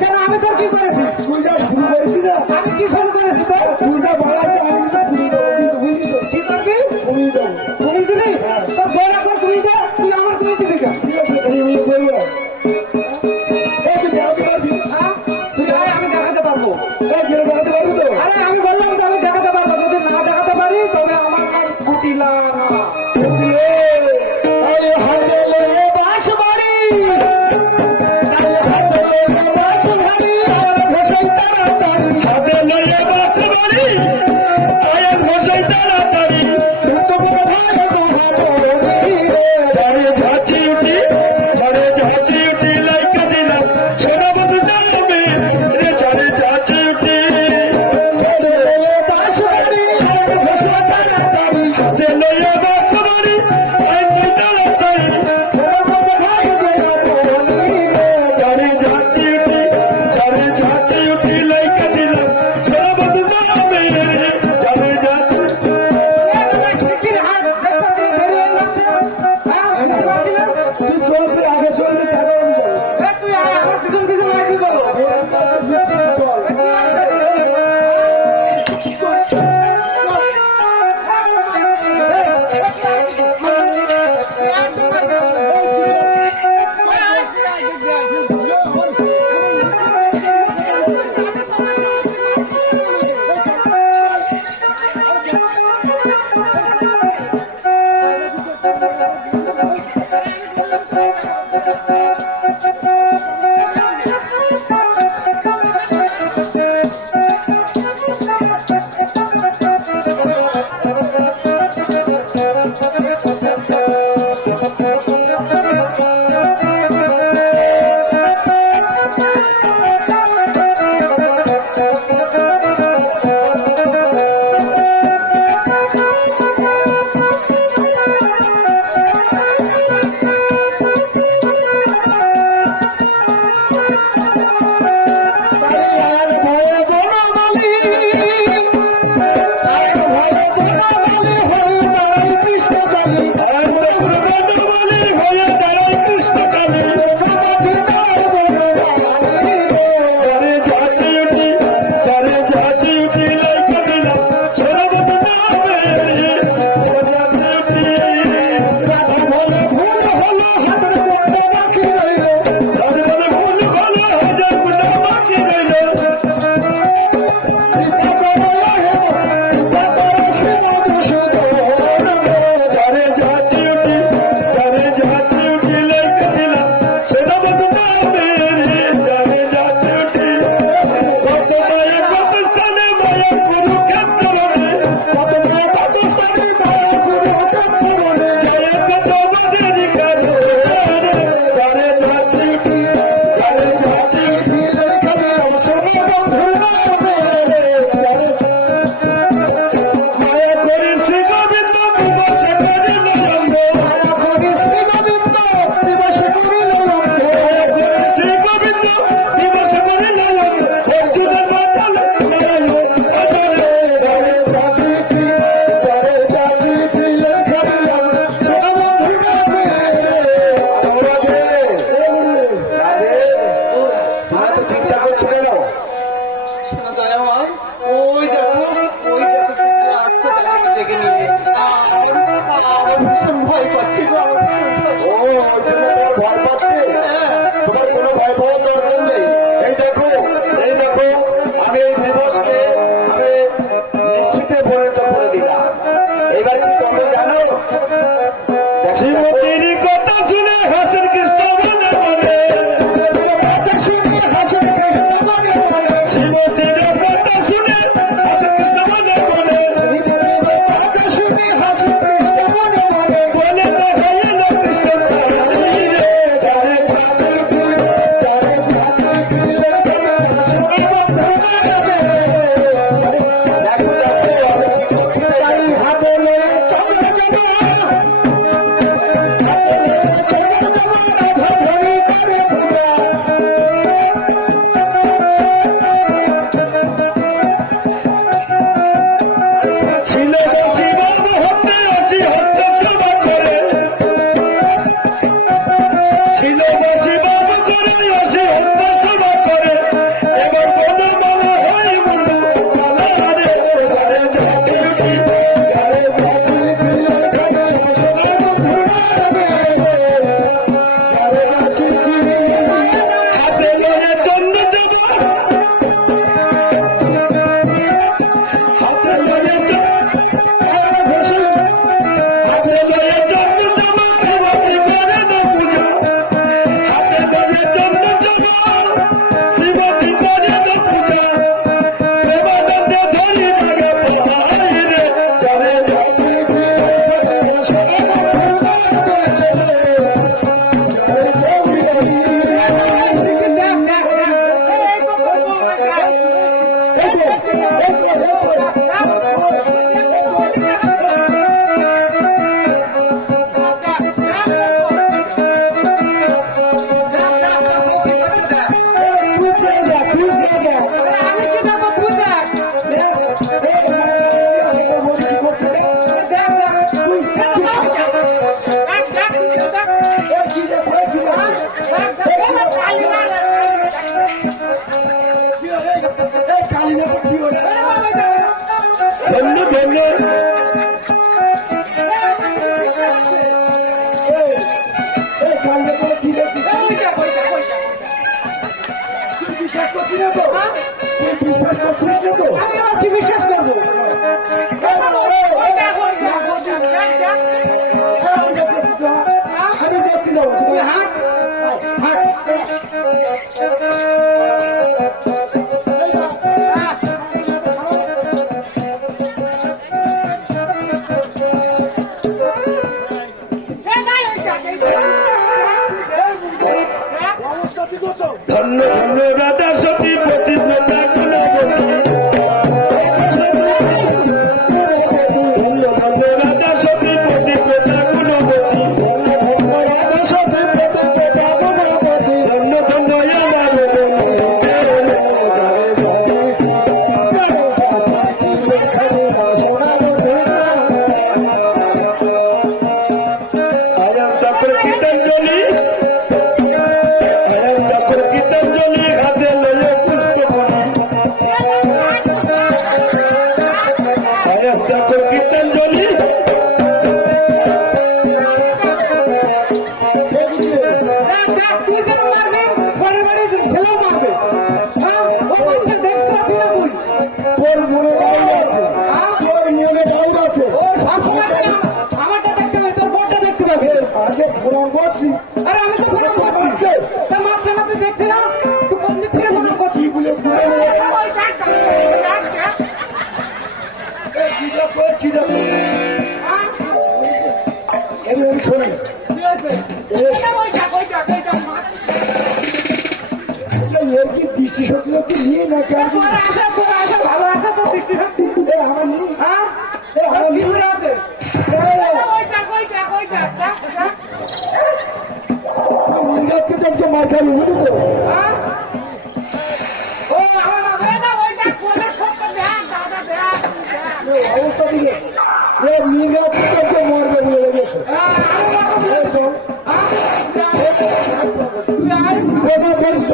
কেন আমি তোর কি করেছি? আমি কি শুরু করেছি তোর? কি করবি? তুমি দিবি? তোর বই এখন তুমি যা, তুই আমার তুমি দিবি কেন? হ্যাঁ? তুই আয়, আমি দেখাতে পারবো। আরে আমি বললাম তো আমি দেখাতে পারবো, যদি না দেখাতে পারি তবে আমার নাম কুটিলা না। বাঁশবাড়ি তুই আয়, আমার পিছন পিছন আয়, কি বলো? আমি কি দেবো তুই দেখ ধন্য ধন্য বিশ্বাস করছিস না তো আমি আর কি বিশ্বাস করবো আমি দেখতে যাবো তুমি হাট ধন্য ধন্য রাধা সতী পতিব্রতা গুণবতী ধন্য ধন্য রাধা সতী পতিব্রতা গুণবতী ধন্য ধন্য গীতাঞ্জলি গীতাঞ্জলি হাতে লইয়া পুষ্পবনী ঠাকুর গীতাঞ্জলি তুই যেন মারবি পরের বাড়ি ছেলেও মারবে ও মাঝে দেখতে পাচ্ছি না তুই তোর মনে রাইব আছে তোর মনে রাইব আছে ও সবসময় আমারটা দেখতে পাবি তোর বোনটা দেখতে পাবি আগে ফোন করছি আরে আমি তো ফোন করছি তা মারছে না তুই দেখছি না তুই কোন দিক থেকে ফোন করছিস কি বলে কি যাবো এবার শোনেন এর কি দৃষ্টি শক্তি কি নিয়ে না কেন ভালো আছে তো দৃষ্টি শক্তি আমার নেই হ্যাঁ কি করে আছে মার খাবি বুঝলি তো হ্যাঁ ও আমার অবস্থা দিলে মির্জাপুরকে মরবে বলে লেগেছে কথা বলছো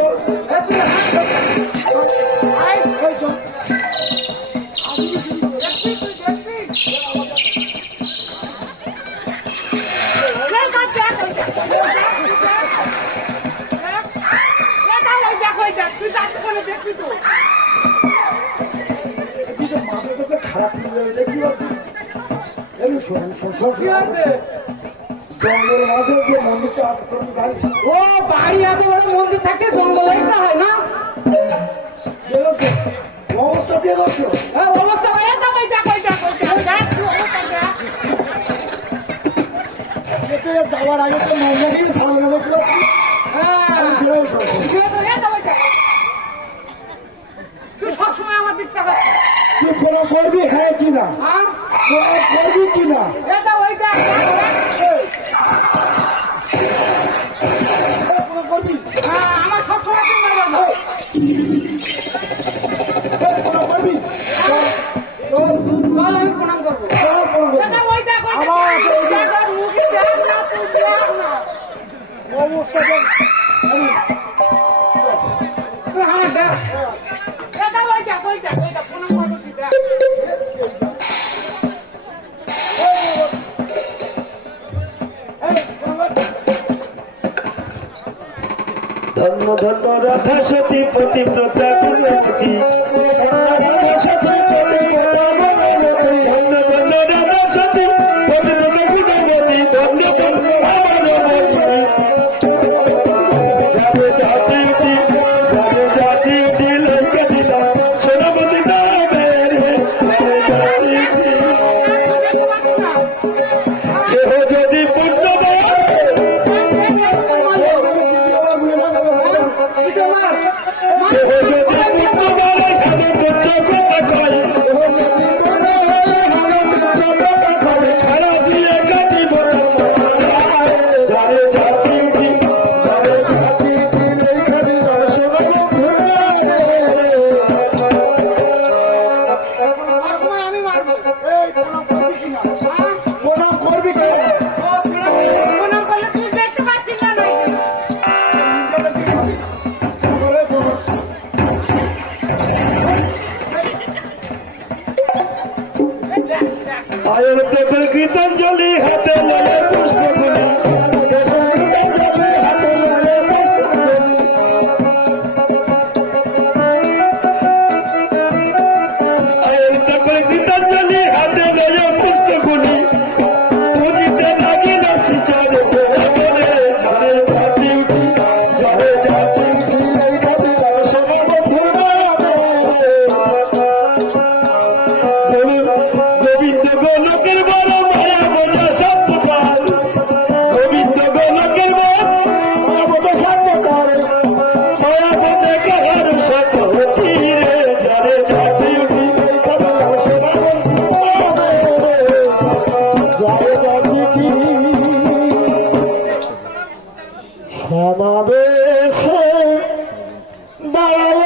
মাথাটাকে খারাপ হয়ে যাবে দেখি পাচ্ছি কি আছে জঙ্গলের মাঝে যে মন্দিরটা আছে তুমি জানিস ও বাড়ি এত বড় মন্দির থাকতে জঙ্গল আসতে হয় না দেখেছো অবস্থা দিয়ে দেখছো অবস্থা ভাই যেতে যাওয়ার আগে তো মন্দির দিয়ে সামনে দেখলো তুই সবসময় আমার দিক টাকা তুই ফলো করবি হ্যাঁ কি না করবি কি না এটা ওইটা করবি আমার সবসময় তুই মারবে করবি চল আমি প্রণাম করবো এটা ওইটা মুখে দেখ না তুই দেখ না অবস্থা দেখ তুই হ্যাঁ দেখ এটা ওইটা প্রণাম করবো তুই দেখ ধন্য ধন্য রাধা সতী পতিব্রতা গুণবতী ধন্য ধন্য রাধা সতী পতিব্রতা গুণবতী ধন্য ধন্য যাবে যাচি উঠি লইকে দিলাম সোনামতি নামে যাবে যাচি উঠি কেহ যদি পুণ্য ভাবে সে দাঁড়ায়